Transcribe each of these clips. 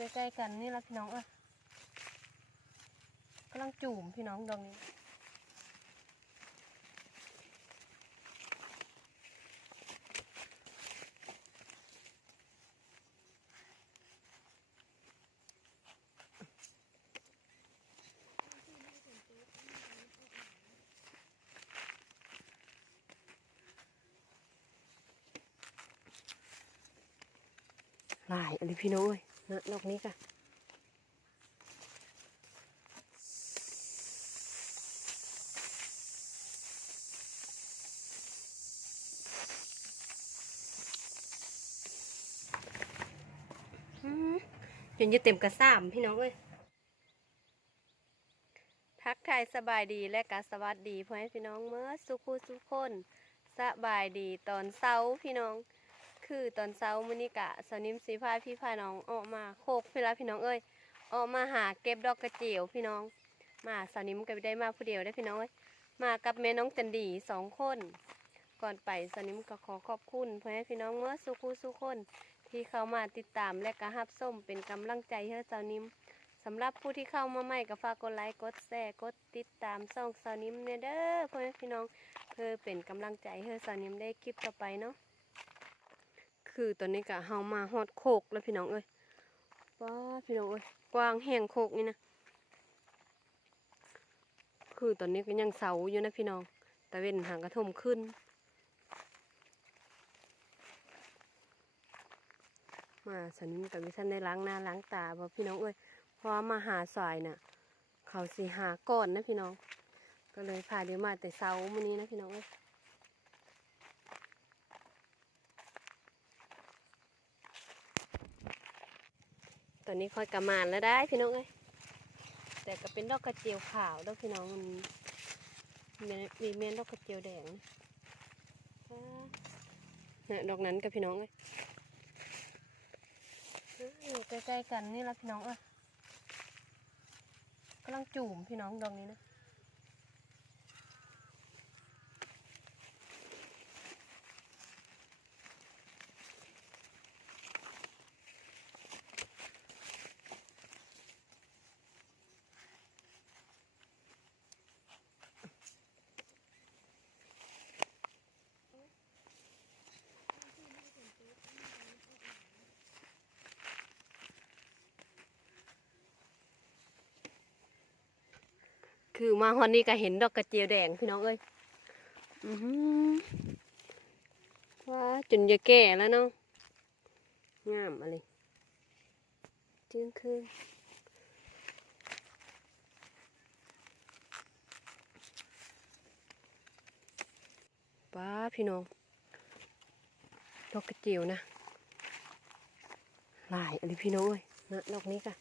ใกล้ๆกันนี่ละพี่น้องอ้ยกำลังจูมพี่น้องดอกนี้หลายอันนี้พี่น้องเอ้ย นะดอกนี้ค่ะอืมจนจะเต็มกระสามพี่น้องเอ้ยทักทายสบายดีและกาสวัสดีพ่อแม่พี่น้องเมื่อสุขุสุขคนสบายดีตอนเช้าพี่น้อง คือตอนเช้ามื้อนี้กะสาวนิมสีพาพี่พาน้องออกมาโคกพี่ละพี่น้องเอ้ยออกมาหาเก็บดอกกระเจียวพี่น้อง มาสาวนิมก็ไม่ได้มาผู้เดียวได้พี่น้องเอ้ยมากับแม่น้องจันดีสองคน ก่อนไปสาวนิมก็ขอขอบคุณเพื่อแม่พี่น้องเมื่อสุขูสุขคน ที่เข้ามาติดตามและก็รับส้มเป็นกำลังใจให้สาวนิมสำหรับผู้ที่เข้ามาใหม่ก็ฝากกดไลค์กดแชร์กดติดตามช่องสาวนิมเนเด้อเพื่อแม่พี่น้องเพื่อเป็นกำลังใจให้สาวนิมได้คลิปต่อไปเนาะ คือตอนนี้กะเฮามาฮอดโคกแล้วพี่น้องเอ้ยว้าพี่น้องเอ้ยกวางแห่งโคกนี่นะคือตอนนี้ก็ยังเสาอยู่นะพี่น้องแต่เว้นหางกระทมขึ้น มาสันกับวิชันได้ล้างหน้าล้างตาเพราะพี่น้องเอ้ยเพราะมาหาสายน่ะ เขาสีหาก่อนนะพี่น้อง ก็เลยพาเดี๋ยวมาแต่เสามื้อนี้นะพี่น้องเอ้ย ตอนนี้ค่อยกระมานแล้วได้พี่น้องเอ้ยแต่ก็เป็นดอกกระเจียวขาวดอกพี่น้องมันมีเมียนดอกกระเจียวแดงนะอ่าเนี่ยดอกนั้นกับพี่น้องเลยอยู่ใกล้ๆกันนี่ละพี่น้องอะกำลังจูมพี่น้องดอกนี้นะ มาฮอนนี้ก็เห็นดอกกระเจียวแดงพี่น้องเอ้ยว้าจนจะแก่แล้วเนาะงามอะไรจึงคืนป้าพี่น้องดอกกระเจียวนะหลายอันนี้พี่น้องเอ้ยนะดอกนี้ค่ะ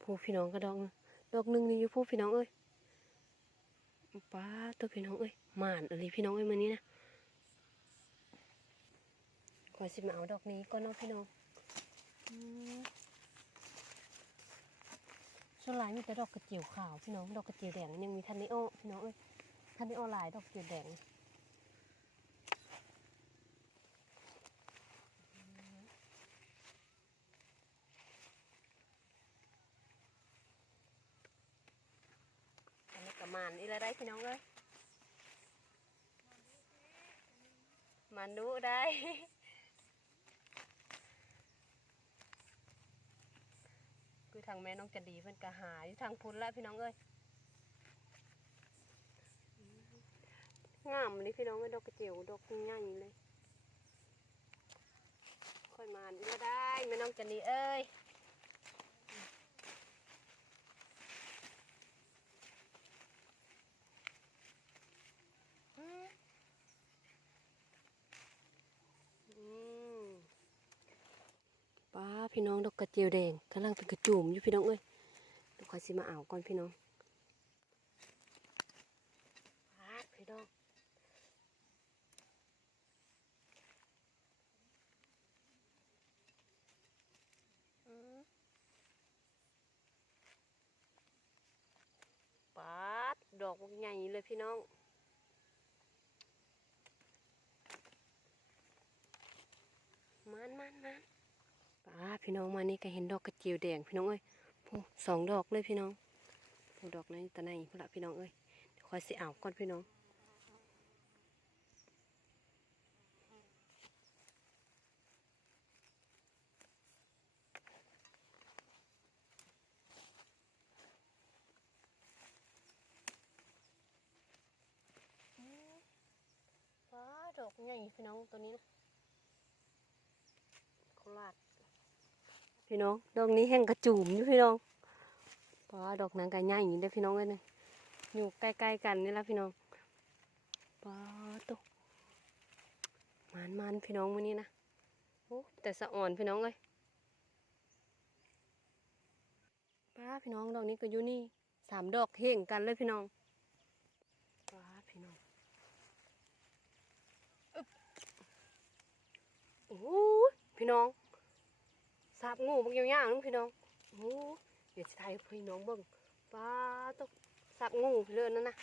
ผู้พี่น้องก็ดอกนึง ดอกหนึ่งนี่อยู่พูพี่น้องเอ้ยป้าตัวพี่น้องเอ้ยหมานอะไรพี่น้องเอ้ยมือนี้นะขอสิมาเอาดอกนี้ก็น้องพี่น้องอืมส่วนหลายมีแต่ดอกกระเจียวขาวพี่น้องดอกกระเจียวแดงยังมีทันนิโอพี่น้องเอ้ยทันนิโอลายดอกกระเจียวแดงันนี้กับมันอีละได้พี่น้องเอ้ยมันดูได้คือทางแม่น้องจะดีเพิ่นกะหายทางพุ้นแล้วพี่น้องเอ้ยงามเลยพี่น้องไอ้ดอกกระเจียวดอกง่ายเลยค่อยมาดีก็ได้แม่น้องจันนี่เอ้ยอืมอืมป้า พี่น้องดอกกระเจียวแดงกำลังเป็นกระจุ่มอยู่พี่น้องเอ้ยดี๋ยวคอยสิมาเอาก่อนพี่น้องป้าพี่น้องปาดดอกใหญ่เลยพี่น้องมันมันมัน พี่น้องมานี่ก็เห็นดอกกระเจียวแดงพี่น้องเอ้ยโอ้สองดอกเลยพี่น้องโอ้ดอกนั้นตะไนพุ่นละพี่น้องเอ้ยคอยสิเอาก่อนพี่น้องป้าดอกใหญ่พี่น้องตัวนี้นะโคราช พี่น้อง ดอกนี้แห้งกระจุ่มอยู่พี่น้องป้าดอกนั้นก็ใหญ่อยู่เด้พี่น้องเอ้ยนะอยู่ใกล้ๆกันนี่ละพี่น้องป้าตกมันมันๆพี่น้องมื้อนี้นะโอ้แต่สะอ่อนพี่น้องเอ้ยป้าพี่น้องดอกนี้ก็อยู่นี่สามดอกเห่งกันเลยพี่น้องป้าพี่น้องโอ้พี่น้อง สาบงูบางอย่างๆนึงพี่น้องโอ้โหเดี๋ยวจะถ่ายพี่น้องเบิ่งป้าตกสาบงูเลือนนั่นนะ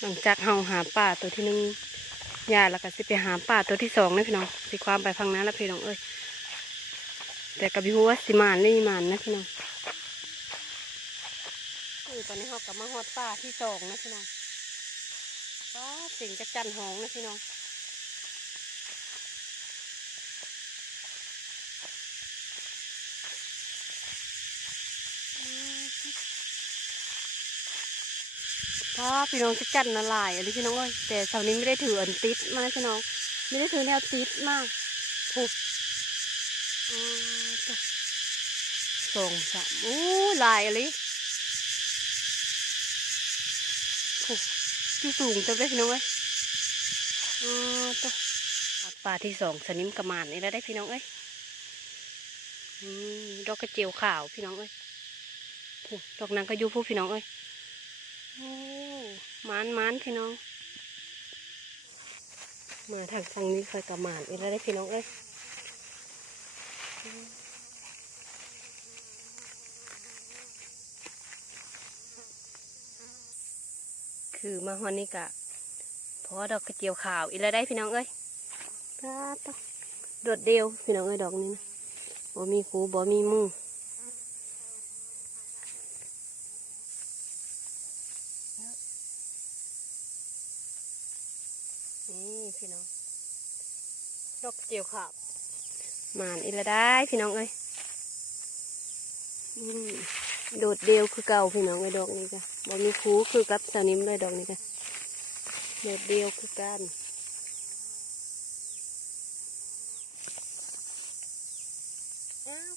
หลังจากเฮาหาป่าตัวที่หนึ่ง ยาแล้วก็สิไปหาป่าตัวที่สองนะพี่น้องสิความไปฟังนั้นแล้วพี่น้องเอ้ยแต่กับพี่ฮู้ว่าสิมานไม่มานนะพี่น้องคือตอนนี้เรากลับมาฮอดป่าที่สองนะพี่น้องก็สิ่งจะจันหองนะพี่น้อง ป้าพี่น้องจะจันละลายอะไรพี่น้องเอ้ยแต่เสาร์นี้ไม่ได้ถืออันติดมานะพี่น้อง ไม่ได้ถือแนวติดมากผูกอ่าตัวสองสามโอ้ลายอะไรผูกที่สูงจังเลยพี่น้องเอ้ยอ่าตัวป่าที่สองสนิมกระมานนี่แล้วได้พี่น้องเอ้ยดอกกระเจียวขาวพี่น้องเอ้ยดอกนางกระยูผู้พี่น้องเอ้ย มานมานพี่น้อง มาทางทางนี้เคยกับหมานอีกแล้วได้พี่น้องเอ้ยคือมาฮอนนี่กะเพราะดอกกระเจียวขาวอีกแล้วได้พี่น้องเอ้ยปลาตะโดดเดียวพี่น้องเอ้ยดอกนี้นะบ่มีคูบ่มีมือ นี่พี่น้อง ดอกเจียวขาวหมานอีละได้พี่น้องเอ้ยอืมโดดเดียวคือเก่าพี่น้องไอ้ดอกนี้จ้ะบ่มีคูคือกับสาวนิ้มเลยดอกนี้จ้ะโดดเดียวคือกันอ้าว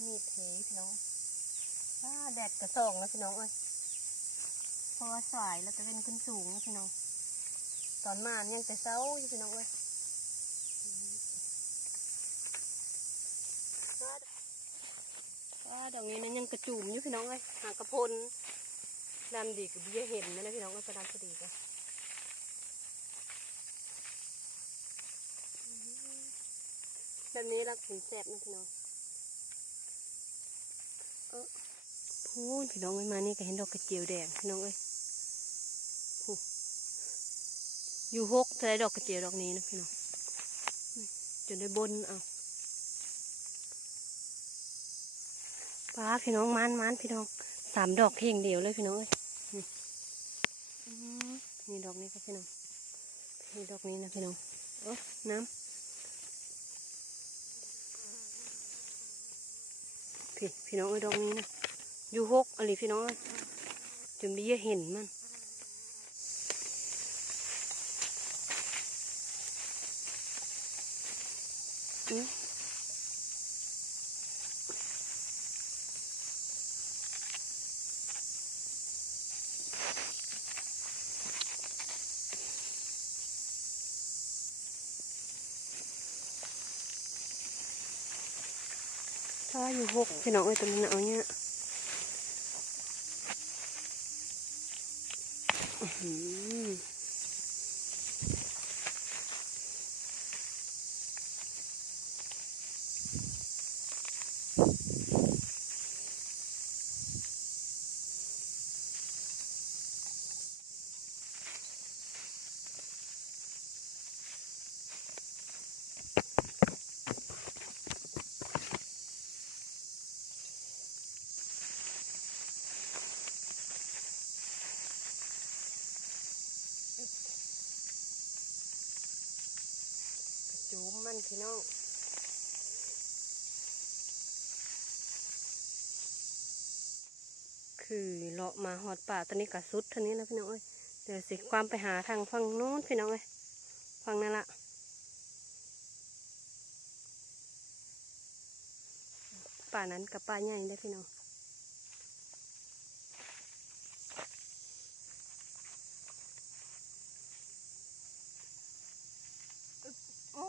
นี่ถือพี่น้องอ้าแดดกระส่องแล้วพี่น้องเอ้ยเพอสายแล้วจะเป็นขึ้นสูงนะพี่น้อง ตอนมาเนี่ยงแต่เช้าอยู่พี่น้องเอ้ยว่าดอกนี้นั้นยังกระจุ่มอยู่พี่น้องเอ้ยหางกระพนดำดีกับเบี้ยเห็นนะนะพี่น้องก็จะดำพอดีกันแบบนี้รักถึงแซ่บนะพี่น้องเออพูนพี่น้องเอ้ยมานี่ก็เห็นดอกกระเจียวแดงพี่น้องเอ้ย อยู่หกใช้ดอกกระเจียวดอกนี้นะพี่น้องจนได้บนเอาป้าพี่น้องมันมันพี่น้องสามดอกเพียงเดียวเลยพี่น้องเอ้ยนี่มีดอกนี้ครับพี่น้องนี่ดอกนี้นะพี่น้องโอ้น้ำพี่พี่น้องเอ้ดอกนี้นะอยู่หกอะไรพี่น้องเอ้ยจนมีเห็นมัน ถ้าอยู่หกพี่น้องไอ้ตัวนั้นน่ะเอาเนี่ยอื้อหือ จู มันพี่น้องคือเลาะมาหอดป่าตอนนี้กะสุดท่านี้แล้วพี่น้องเอ้ยเดี๋ยวสิความไปหาทางฝั่งโน้นพี่น้องเอ้ยฝั่งนั่นละป่านั้นกับป่าใหญ่ได้พี่น้องโอ้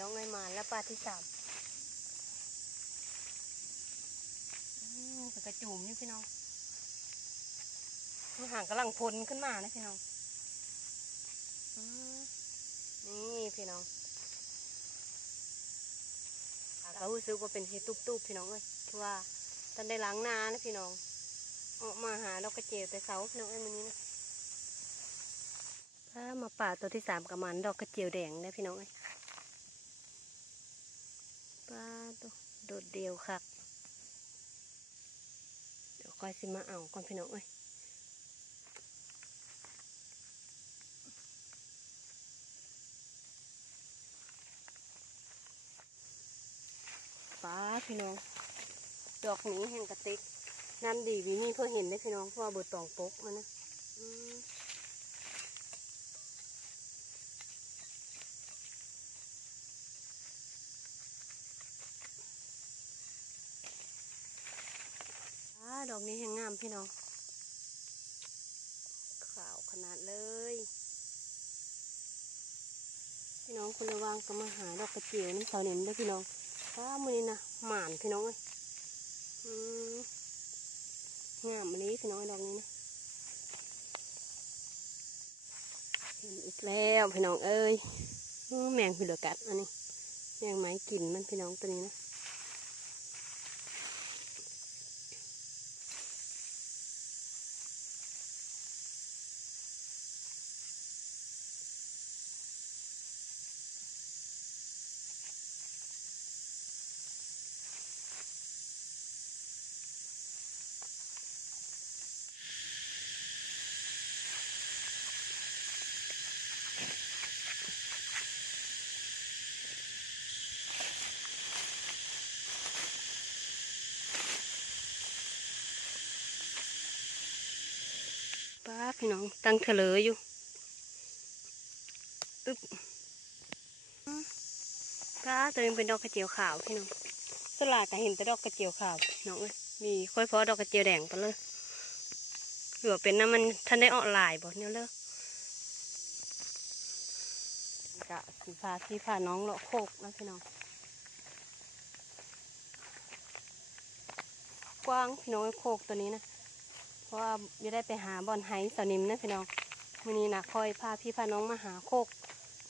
น้องเลยมาแล้วปลาที่สามกระจุ่มนี่พี่น้องมันห่างกำลังพลขึ้นมานะพี่น้องอนี่พี่น้องเรารู้สึกว่าเป็นเฮตุบตุบๆพี่น้องเลยเพราะว่าท่านได้ล้างนานะพี่น้อง ออกมาหาดอกกระเจียวแต่เสาพี่น้องไอ้ยมันนี้นะถ้ามาป่าตัวที่สามกับมันดอกกระเจียวแดงนะพี่น้องเอ้ย ปลาตัวโดดเดียวครับเดี๋ยวค่อยสิมาเอาก่อนพี่น้องเอ้ยปลาพี่น้อง ดอกนี้แห่งกระติกน้ำดีวิมีเพื่อเห็นได้พี่น้องเพราะว่าเบิดตองปกมันนะ อกนี้แห่งงามพี่น้องขาวขนาดเลย พี่น้องคุณระวังก็มาหาดอกกระเจียวน้ำสาวเน็นด้อพี่น้องป้ามือนี้นะหมานพี่น้องเอ้ยงามอันนี้พี่น้องดอกนี้นะเห็นอีกแล้วพี่น้องเอ้ยแมงพิเหลือกัดอันนี้แมงไม้กินมันพี่น้องตัวนี้นะป้า พี่น้องตั้งเถลออยู่อึ๊บอื้าตัวนี้เป็นดอกกระเจียวขาวพี่น้องสลากแต่เห็นแต่ดอกกระเจียวขาวน้องเอ้ยมีค่อยพาะดอกกระเจียวแดงไปเลยหรือว่าเป็นน้ำมันท่านได้ออกลายบ่เนี่ยเลยกะสีฟ้าที่พาน้องเลาะโคกนะพี่น้อง กว้างพี่น้องโคกตัวนี้นะ เพราะว่าจะได้ไปหาบอลไฮสาวนิมนะพี่น้องวันนี้นะคอยพาพี่พาน้องมาหาโคก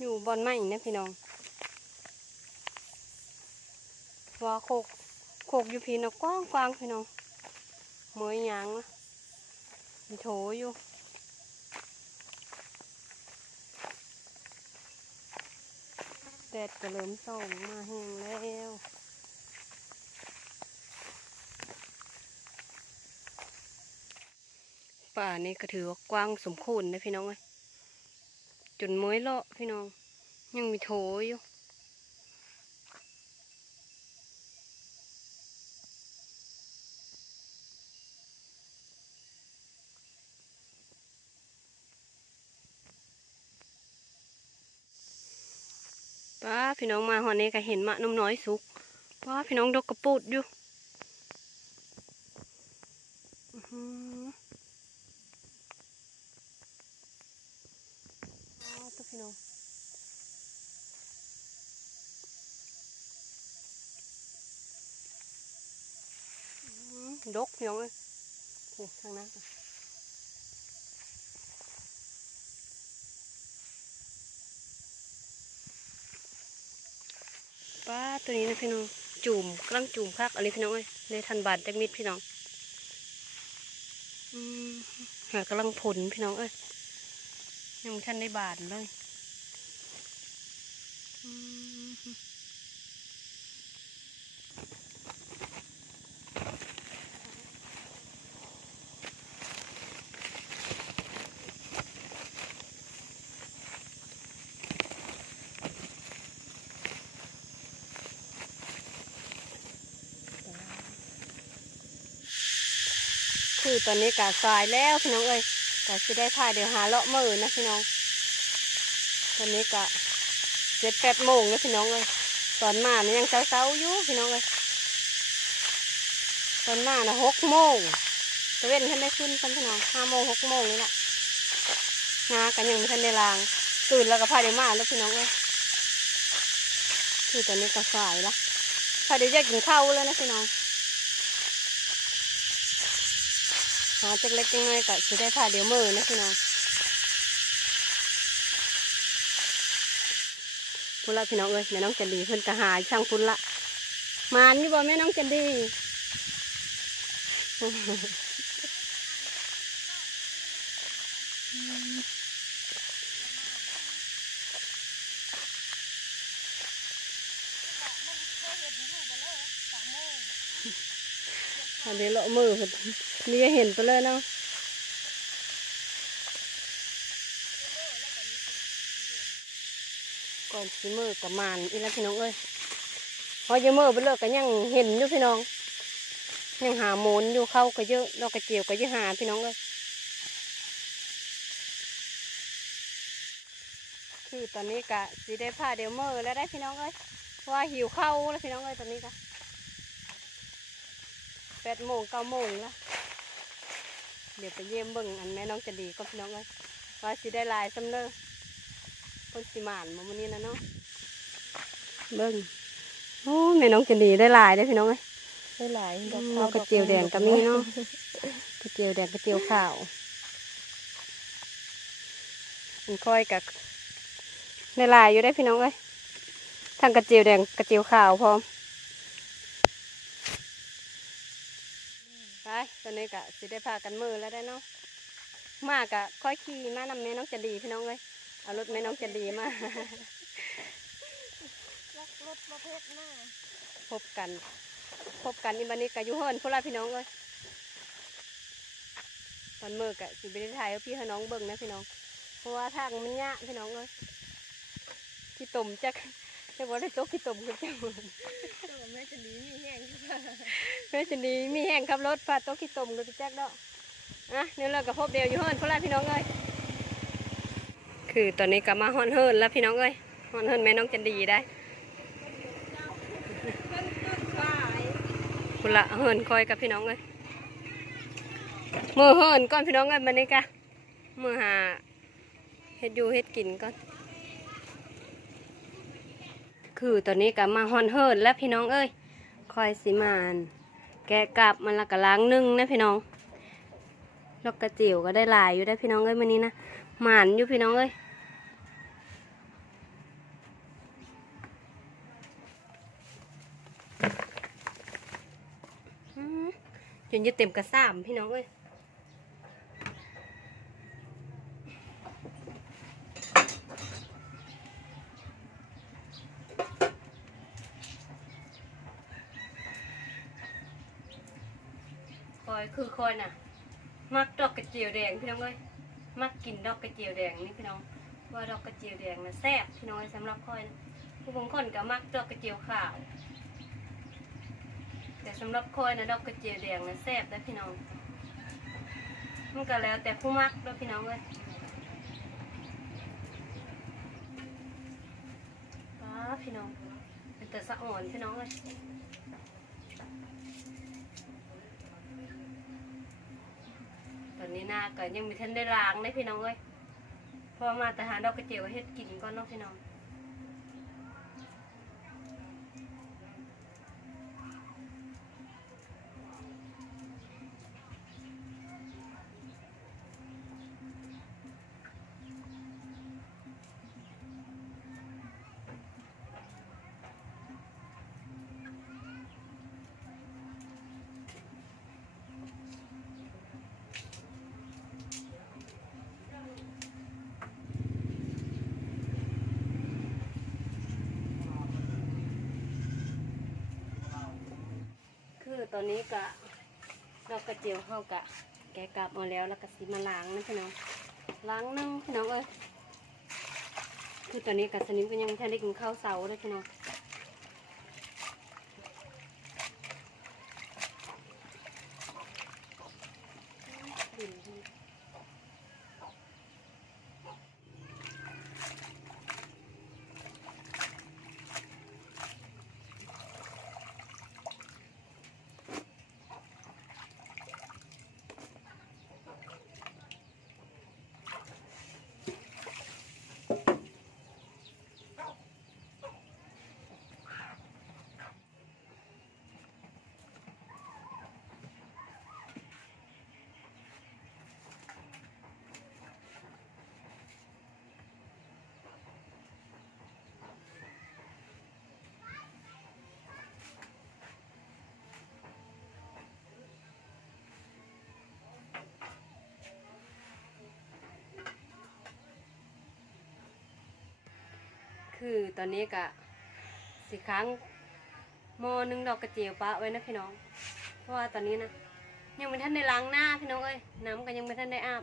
อยู่บอลไม้นะพี่น้องว่าโคกโคกอยู่พี่นะกว้างกว้างพี่น้องเหมยหยางมีโถอยู่แดดก็เริ่มส่องมาแห้งแล้ว ป่านี่ก็ถือว่ากว้างสมควรนะพี่น้องเอ้ยจนม้อยเลาะพี่น้อง ยังมีโถอยู่ป้าพี่น้องมาหอนี้ก็เห็นมะนมน้อยสุกป้าพี่น้องดกกระปุดอยู่อื้อหือ อ๋อตัว พี่น้องดกพี่น้องเอ้ยโอ้ทางนั้นป้าตัวนี้นะพี่น้อง จุ่มกำลังจุ่มคักอะไรพี่น้องเอ้ยในทันบาทจักนิดพี่น้องอืมหากำลังผลพี่น้องเอ้ยยังบ่ทันได้บานเลย คือตอนนี้กาสายแล้วพี่น้องเอ้ยกาสิได้พาเดี๋ยวหาเลาะมือนะพี่น้อง ตอนนี้กะเจ็ดแปดโมงแล้วพี่น้องเอ้ยตอนมานี่ยังเช้าๆอยู่พี่น้องเอ้ยตอนมานะหกโมงตะเว้นท่านได้ขึ้นพี่น้องห้าโมงหกโมงนี่แหละงากันยังไม่ทันได้ล้าง ตื่นแล้วก็พาเดี๋ยวมาแล้วพี่น้องเอ้ยคือตอนนี้ก็สายละพาเดี๋ยวจะกินข้าวแล้วนะพี่น้อง หาจักเล็กจังน้อยก็สิได้พาเดี๋ยวมือนะพี่น้องพุ่นละพี่น้องเอ้ยแม่น้องจันดีเพิ่นก็หาช่างพุ่นละมานนี่บ่แม่น้องจันดีอันนี้เลาะมือเพิ่น นี่เห็นไปเลยเนาะก่อนสิมือกับมานอีแล้วพี่น้องเอ้ยพอจะมือไปเลยก็ยังเห็นอยู่พี่น้อง ยังหาโมนอยู่เข้าก็เยอะดอกกระเจียวก็เยอะหาพี่น้องเอ้ยคือตอนนี้กะสิได้ผ้าเดี๋ยวมือแล้วได้พี่น้องเอ้ยเพราะว่าหิวเข้าแล้วพี่น้องเอ้ยตอนนี้กะแปดโมงเก้าโมงและ เดี๋ยวไปเยี่ยมเบิ่งอันแม่น้องจะดีก็พี่น้องเลยว่าสิได้หลายสำเนาคนสิมานมาวันนี้นะเนาะเบิ่งโอ้แม่น้องจะดีได้หลายได้อพี่น้องเลยได้หลายดอกอืมขาวกระเจียวแดงก็มีเนาะกระเจียวแดงกระเจียวขาวมันค่อยกับได้หลายอยู่ได้อพี่น้องเลยทั้งกระเจียวแดงกระเจียวขาวพร้อม ไป ตอนนี้กะสิได้พากันมือแล้วได้เนาะมากะค่อยขี่มานำแม่น้องจะดีพี่น้องเลยเอารถแม่น้องจะดีมาลักรถมาเพชรหน้าพบกัน พบกันอีบันนี้กะอยู่เฮินพวกเราพี่น้องเลยตอนมือกะสิไปได้ถ่ายพี่ให้น้องเบิ่งนะพี่น้อง เพราะว่าทางมันยะพี่น้องเลยขี้ตุ่มจัก จะบอกได้โต๊ะขี้ตุ่มคือเจ้าตัวแม่จะดีมีแห้งใช่ปะแม่จะดีมีแห้งขับรถพาโต๊ะขี้ตุ่มดูแจ๊กเนาะอะเนี่ยวเรากับพบเดียวอยู่เฮิรนพวกเราพี่น้องเลยคือตอนนี้ก็มาฮอนเฮิร์นแล้วพี่น้องเอ้ยฮอนเฮิร์นแม่น้องจันดีได้ต้นต้นฝ่ายคุณละเฮิร์นคอยกับพี่น้องเอ้ยมือเฮิร์นก่อนพี่น้องเอ้ยมันนี่กะมือหาเฮ็ดอยู่เฮ็ดกินก่อน คือตอนนี้ก็มาฮอนเฮิร์แล้วพี่น้องเอ้ยคอยสิมานแกะกลับมันละกะล้างนึ่งนะพี่น้องดอกกระเจียวก็ได้หลายอยู่ได้พี่น้องเอ้ยมันนี้นะหมานอยู่พี่น้องเอ้ยจนจะเต็มกระสามพี่น้องเอ้ย คือคอยน่ะ มักดอกกระเจียวแดงพี่น้องเอ้ยมักกินดอกกระเจียวแดงนี่พี่น้องว่าดอกกระเจียวแดงนะแซ่บพี่น้องเอ้ยสำหรับคอยนะผู้บางคนก็มักดอกกระเจียวขาว แต่สำหรับคอยนะดอกกระเจียวแดงนะแซ่บนะพี่น้องมันก็แล้วแต่ผู้มักแล้วยพี่น้องเลยป้าพี่น้องเป็นแต่สะอ่อนพี่น้องเลย ตอนนี้หน้าก็ยังมีท่านได้ล้างได้พี่น้องเลยพอมาแต่หาดอกกระเจียวเฮ็ดกินก่อนอกพี่น้อง ตอนนี้กะดอกกระเจียวเข้ากะ แกกลับมาแล้วแล้วก็สิมาล้างนะพี่น้องล้างนึ่งพี่น้องเอ้ยคือตอนนี้กับสนิมก็ยังไม่ทันได้กินข้าวเสาเลยพี่น้อง คือตอนนี้กะสิค้างหมอหนึ่งดอกกระเจียวปะไว้นะพี่น้อง เพราะว่าตอนนี้นะยังไม่ทันได้ล้างหน้าพี่น้องเอ้ยน้ำก็ยังไม่ทันได้อาบ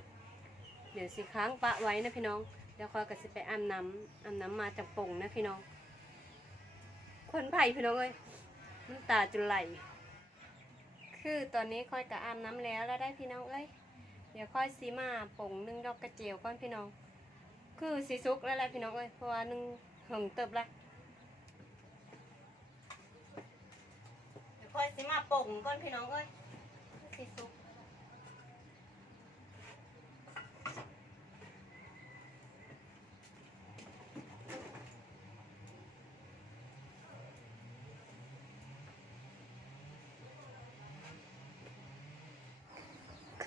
เดี๋ยวสิค้างปะไว้นะพี่น้องเดี๋ยวคอยก็สิไปอาบน้ำอาบน้ำมาจากป่งนะพี่น้องคนไผ่พี่น้องเอ้ยน้ำตาจุไหลคือตอนนี้คอยกะอาบน้ำแล้วแล้วได้พี่น้องเอ้ยเดี๋ยวค่อยสีมาป่งหนึ่งดอกกระเจียวก่อนพี่น้อง คือสีซุกแล้วแหละพี่น้องเอ้ยเพราะว่าหนึ่ง หึงเติบละเดี๋ยวค่อยสีมาป่งก่อนพี่น้องเอ้ยสีซุก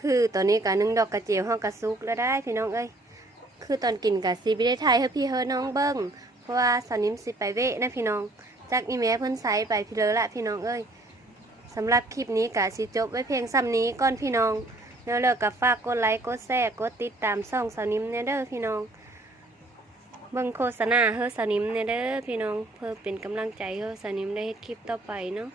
คือตอนนี้กะนึ่งดอกกระเจียวห้องกระซุกแล้วได้พี่น้องเอ้ย คือตอนกินกะซีบิได้ไทยเฮ้พี่เฮ้น้องเบิ้งเพ ราะว่าสาวนิ้มสิไปเวะนะพี่น้องจากอีเมลเพิ่นไซไปพี่เลอละพี่น้องเอ้ยสำหรับคลิปนี้กะสิจบไว้เพียงซ้ำนี้ก่อนพี่น้องแล้วเลิกกับฝากกดไลค์กดแชร์กดติดตามช่องสาวนิ้มเนเด้อพี่น้องเบิ่งโฆษณาเฮ้สาวนิ้มเนเด้อพี่น้องเพื่อเป็นกำลังใจเฮ้สาวนิ้มได้คลิปต่อไปเนาะ